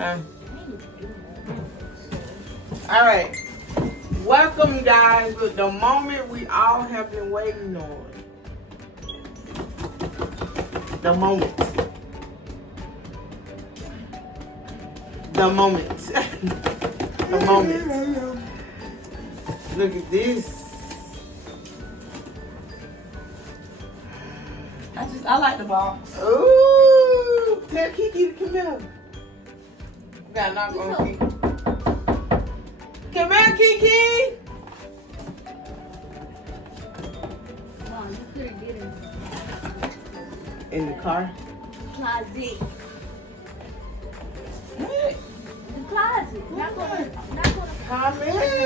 Huh? All right. Welcome, guys, with the moment we all have been waiting on. The moment. The moment. The moment. Look at this. I like the box. Ooh. Tell Kiki to come here. We gotta knock on Kiki. Come here, Kiki. Mom, you couldn't get In the car. closet. What? The closet. Not gonna. Come in.